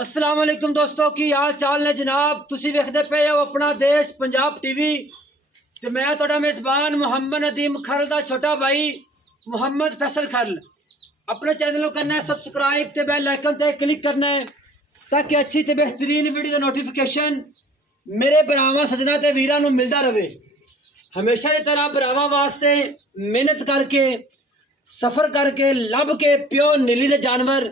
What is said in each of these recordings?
अस्सलाम वालेकुम दोस्तों की हाल चाल ने जनाब। तुसी वेखदे पे हो अपना देश पंजाब टीवी ते मैं तुहाडा मेज़बान मुहम्मद नदीम खरल दा छोटा भाई मुहम्मद फैसल खरल। अपने चैनल को करना है सब्सक्राइब ते बेल आइकन ते क्लिक करना है ताकि अच्छी ते बेहतरीन वीडियो का नोटिफिकेशन मेरे भरावां सजना ते वीरां नूं मिलदा रहे। हमेशा की तरह भरावां वास्ते मेहनत करके सफ़र करके लभ के प्यो नीली दे जानवर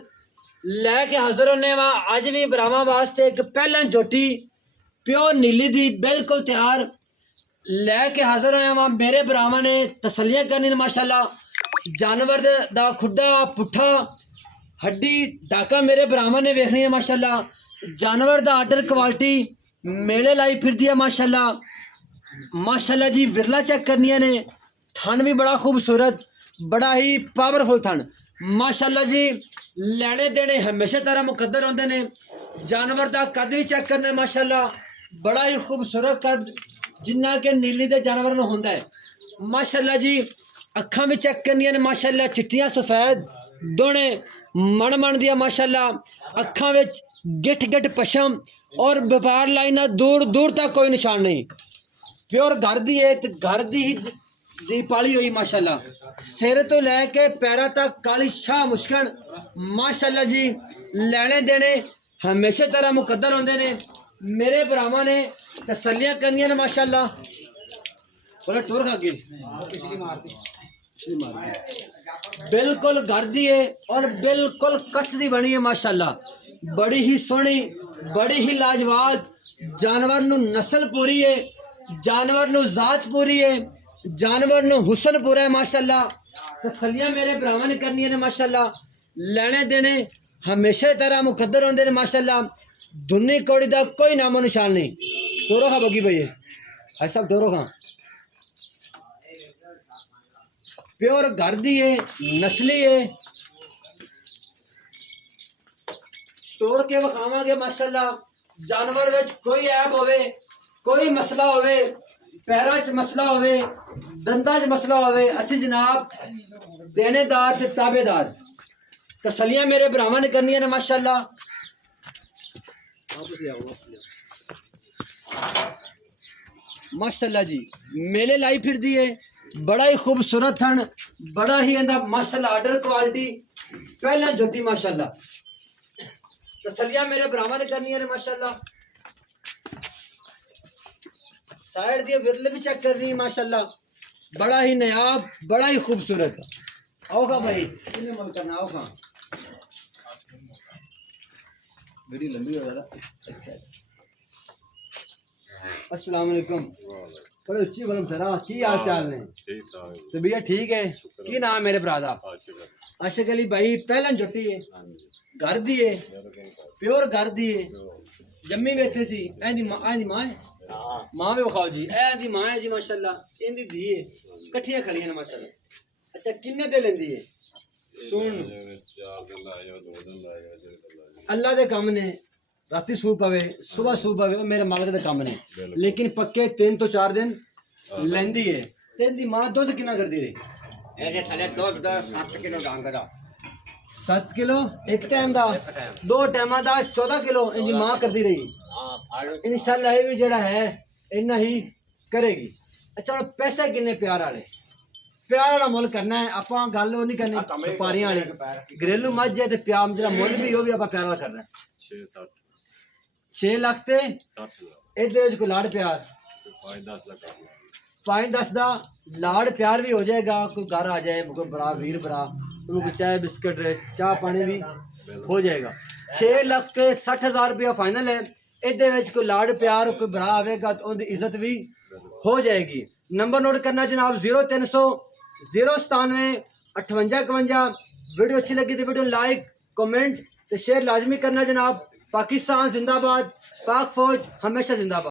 लैके हाजिर होने वा। अज भी भरावां वास्ते एक पहलन झोटी प्यो नीली दी बिल्कुल तैयार लैके हाजिर होया वा। मेरे भरावां ने तसल्लियां करनी माशाल्लाह। जानवर दा खुड्डा पुट्ठा हड्डी डाका मेरे भरावां ने वेखनी है माशाल्लाह। जानवर दा आर्डर क्वालिटी मेले लाई फिरदी है माशाल्लाह। माशाल्लाह जी विरला चेक करनिया ने। थन भी बड़ा खूबसूरत बड़ा ही पावरफुल थन माशाल्लाह जी। लैने देने हमेशा तरह मुकद्दर होंदे ने। जानवर का कद भी चेक करना माशाल्लाह बड़ा ही खूबसूरत कद जिन्ना के नीली दे जानवर में होंदा है माशाल्लाह जी। अखां भी चेक करनिया ने माशाल्लाह चिट्टियां सफेद दोने मन मन दिया माशाल्लाह। अखां विच गिठ गिठ पशम और व्यापार लाइना दूर दूर तक कोई निशान नहीं। प्योर घर दी है ते घर दी ही पाली हुई माशाल्लाह। सिर तो लैके पैरों तक काली शाह मुश्किल माशाल्लाह जी। लैने देने हमेशा तरह मुकद्दर होंदे ने। मेरे भरावां ने तसल्लियां करनियां ने माशाल्लाह। बोला टोर खा के बिल्कुल घर दी है और बिल्कुल कच दी बनी है माशाल्लाह। बड़ी ही सोहनी बड़ी ही लाजवाब जानवर नूं नस्ल पूरी है जानवर नूं जात पूरी है जानवर नूं हुसन पूरा है माशाल्लाह। तसल्लियां मेरे भरावां ने करनियां ने माशाल्लाह। लैने देने हमेशा तरह मुकद्दर होंदे ने माशाल्लाह। दुन्नी कौड़ी दा कोई नामो निशान नहीं। टोरो खा बगी भई है सब टोरो खा प्योर घर दी है नस्ली है। तोड़ के विखावांगे माशाल्लाह। जानवर विच कोई ऐब होवे कोई मसला होवे पैरों च मसला होवे दंदां च मसला होवे असी जनाब देनेदार ते ताबेदार। तसल्लियां मेरे भरावां ने करनियां ने माशाल्लाह। माशाल्लाह जी मेले लाई फिरदी है बड़ा ही खूबसूरत थन बड़ा ही इंदा माशाल्लाह आर्डर क्वालिटी पहला झोटी माशाल्लाह। तसल्लियां मेरे भरावां ने करनियां ने माशाल्लाह। साइड दी विरले भी चेक करनी है माशाल्लाह। बड़ा ही नायाब बड़ा ही खूबसूरत। आओगा भाई किन्ने मन करना आओगा वीडियो लंबी हो रहा। अस्सलाम वालेकुम बड़े उच्ची बलम सरा की हाल चाल ने तो भैया ठीक है। की नाम मेरे भरा दा आशिक अली भाई पहला झोटी है घर दी है प्योर घर दी है जम्मी बैठे सी ऐदी मां है मां भी विखाओ जी ऐदी मां है जी माशाल्लाह। इंदी धी है कट्ठियां खड़ियां ने माशाल्लाह। अच्छा किन्ने दे लेंदी है सुन अल्लाह दे कम ने राती सू पवे सुबह सू पवे मेरे मालिक दे कम ने लेकिन पक्के 3 तो 4 दिन लेंदी है। ते दी मां दुध कितना करदी रही ਇਹਦੇ ਥੱਲੇ ਦੁੱਧ 7 ਕਿਲੋ ਡੰਗ ਦਾ 7 किलो एक टाइम दा 2 टाइमां दा 14 किलो इंदी मां करदी रही। इंशाल्लाह ये भी जड़ा है इन्ना ही करेगी। अच्छा हुण पैसे किन्ने प्यार वाले प्यार वाला मुल करना है आपां गल वो नहीं करनी व्यापारियां वाली घरेलू मझ है ते प्यार जरा मुल भी वो भी आपां प्यार वाला करना है। 6 लाख ते 60 कोई लाड़ प्यार 5-10 का लाड़ प्यार भी हो जाएगा। कोई घर आ जाए कोई बड़ा वीर बड़ा उनको चाय बिस्किट चाह पानी भी हो जाएगा। 6 लाख के 60,000 रुपया फाइनल है। इहदे विच कोई लाड़ प्यार कोई बड़ा आवेगा तो उनकी इज्जत भी हो जाएगी। नंबर नोट करना जनाब 0300 097 58 51। वीडियो अच्छी लगी तो वीडियो लाइक कमेंट तो शेयर लाजमी करना जनाब। पाकिस्तान जिंदाबाद पाक फौज हमेशा जिंदाबाद।